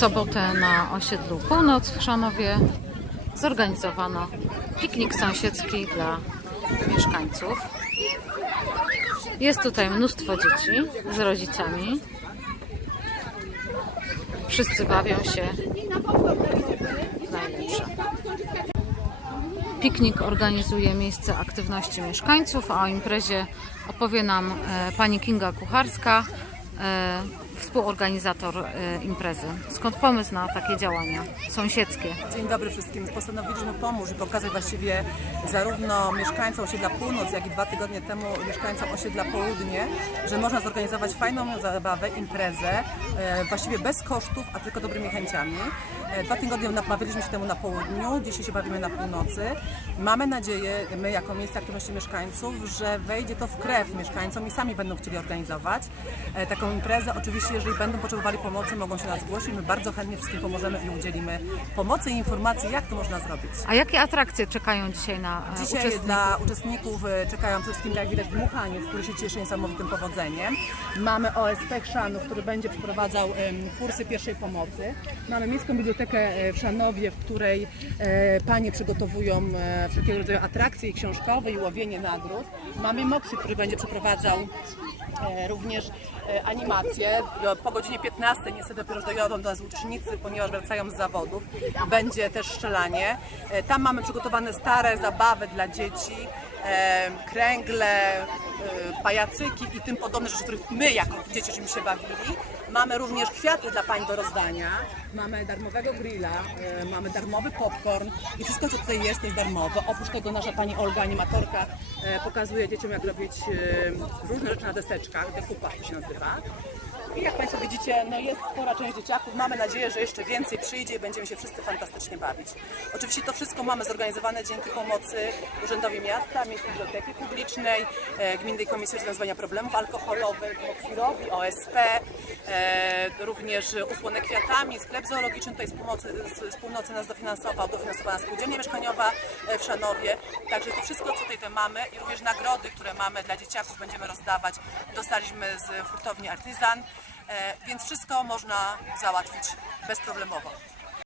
sobotę na osiedlu Północ w Chrzanowie zorganizowano piknik sąsiedzki dla mieszkańców. Jest tutaj mnóstwo dzieci z rodzicami. Wszyscy bawią się w najlepsze. Piknik organizuje miejsce aktywności mieszkańców, a o imprezie opowie nam e, pani Kinga Kucharska, współorganizator e, imprezy. Skąd pomysł na takie działania sąsiedzkie? Dzień dobry wszystkim. Postanowiliśmy pomóc i pokazać właściwie zarówno mieszkańcom osiedla Północ, jak i dwa tygodnie temu mieszkańcom osiedla Południe, że można zorganizować fajną zabawę, imprezę, e, właściwie bez kosztów, a tylko dobrymi chęciami. E, Dwa tygodnie namawialiśmy się temu na południu, dzisiaj się bawimy na północy. Mamy nadzieję, my jako miejsce aktywności mieszkańców, że wejdzie to w krew mieszkańcom i sami będą chcieli organizować e, imprezę. Oczywiście, jeżeli będą potrzebowali pomocy, mogą się nas zgłosić. My bardzo chętnie wszystkim pomożemy i udzielimy pomocy i informacji, jak to można zrobić. A jakie atrakcje czekają dzisiaj na e, Dzisiaj uczestników? dla uczestników e, czekają przede wszystkim, jak widać, Dmuchaniec, który się cieszy niesamowitym powodzeniem. Mamy OSP Chrzanów, który będzie przeprowadzał em, kursy pierwszej pomocy. Mamy Miejską Bibliotekę e, w Szanowie, w której e, panie przygotowują e, wszelkiego rodzaju atrakcje i książkowe i łowienie nagród. Mamy Moksy, który będzie przeprowadzał również e, animacje. Po godzinie 15 niestety dopiero dojadą do nas uczestnicy, ponieważ wracają z zawodów. Będzie też strzelanie. E, Tam mamy przygotowane stare zabawy dla dzieci, e, kręgle, e, pajacyki i tym podobne rzeczy, których my jako dzieci żeśmy się bawili. Mamy również kwiaty dla pań do rozdania, mamy darmowego grilla, e, mamy darmowy popcorn i wszystko co tutaj jest jest darmowe. Oprócz tego nasza pani Olga, animatorka, e, pokazuje dzieciom jak robić e, różne rzeczy na deseczkach, dekupa to się nazywa. I jak Państwo widzicie, no jest spora część dzieciaków. Mamy nadzieję, że jeszcze więcej przyjdzie i będziemy się wszyscy fantastycznie bawić. Oczywiście to wszystko mamy zorganizowane dzięki pomocy Urzędowi Miasta, Miejskiej Biblioteki Publicznej, e, Gminnej Komisji Rozwiązywania Problemów Alkoholowych, Moksirowi, OSP, e, również usłonę kwiatami, sklep zoologiczny tutaj z północy, z, północy nas dofinansował, dofinansowana spółdzielnia mieszkaniowa e, w Szanowie. Także to wszystko, co tutaj to mamy i również nagrody, które mamy dla dzieciaków będziemy rozdawać, dostaliśmy z hurtowni Artyzan. E, więc wszystko można załatwić bezproblemowo.